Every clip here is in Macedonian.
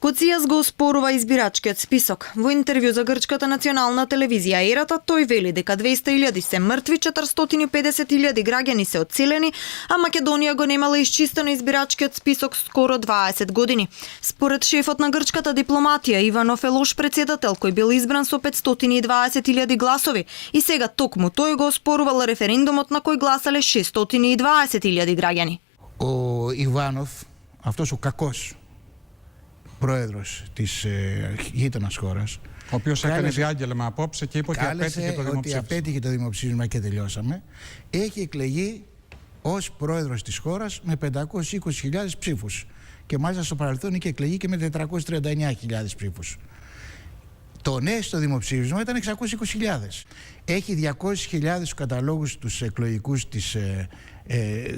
Коцijas го оспорува избирачкиот список. Во интервју за грчката национална телевизија Ерата, тој вели дека 200.000 се мртви, 450.000 граѓани се одселени, а Македонија го немала исчистено избирачкиот список скоро 20 години. Според шефот на грчката дипломатија Иванов е лош председател кој бил избран со 520.000 гласови и сега токму тој го оспорувал референдумот на кој гласале 620.000 граѓани. Ο Ιβάνοφ, αυτός ο κακός πρόεδρος της γείτονας χώρας, ο οποίος έκανε διάγγελμα απόψε και είπε ότι απέτυχε το δημοψήφισμα. Ότι απέτυχε το δημοψήφισμα και τελειώσαμε. Έχει εκλεγεί ως πρόεδρος της χώρας με 520.000 ψήφους. Και μάλιστα στο παρελθόν είχε εκλεγεί και με 439.000 ψήφους. Το ναι στο δημοψήφισμα ήταν 620.000. Έχει 200.000 καταλόγους τους εκλογικούς της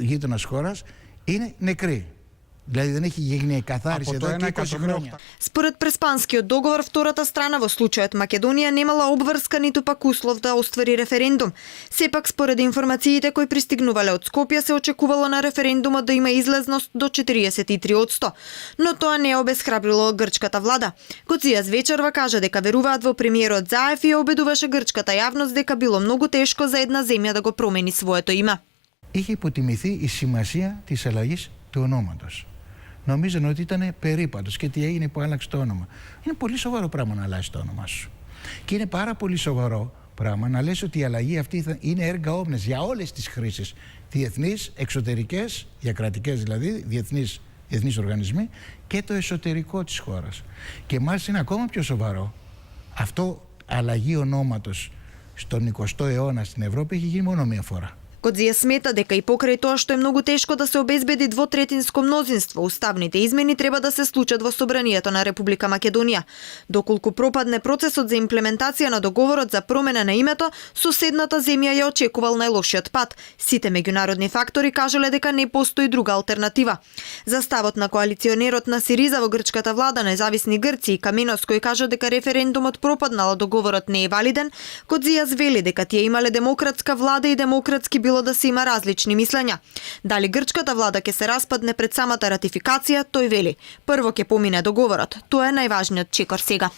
γείτονας χώρας, είναι νεκροί. Δηλαδή δεν έχει γίνει καθάριση εδώ και 20 χρόνια. Според Преспанскиот договор, втората страна во случајот Македонија немала обврска ниту пак услов да оствари референдум. Сепак според информациите кои пристигнувале од Скопје се очекувало на референдумот да има излезност до 43%, но тоа не обесхрабрило грчката влада. Коцijas вечерва кажа дека веруваат во премиерот Заев и обедуваше грчката јавност дека било многу тешко за една земја да го промени своето име. Είχε υποτιμηθεί η σημασία της αλλαγής του ονόματος. Νομίζαν ότι ήταν περίπατος και τι έγινε που άλλαξε το όνομα. Είναι πολύ σοβαρό πράγμα να αλλάξει το όνομά σου. Και είναι πάρα πολύ σοβαρό πράγμα να λες ότι η αλλαγή αυτή είναι έργα όμνες για όλες τις χρήσεις. Διεθνείς, εξωτερικές, διακρατικές δηλαδή, διεθνείς οργανισμοί και το εσωτερικό της χώρας. Και μάλιστα είναι ακόμα πιο σοβαρό. Αυτό αλλαγή ονόματος στον 20ο αιώνα στην Ευρώπη έχει γίνει μόνο μία φορά. Коцijas смета дека и покрај тоа што е многу тешко да се обезбеди двотретинско мнозинство, уставните измени треба да се случат во собранието на Република Македонија. Доколку пропадне процесот за имплементација на договорот за промена на името, соседната земја ја очекувал најлошиот пат. Сите меѓународни фактори кажале дека не постои друга алтернатива. За ставот на коалиционерот на Сириза во грчката влада, Независни Грци и Каменос, кој кажа дека референдумот пропаднал, а договорот не е валиден, Коцijas вели дека тие имале демократска влада и демократски било да се има различни мислења. Дали грчката влада ќе се распадне пред самата ратификација, тој вели: прво ќе помине договорот. Тоа е најважниот чекор сега.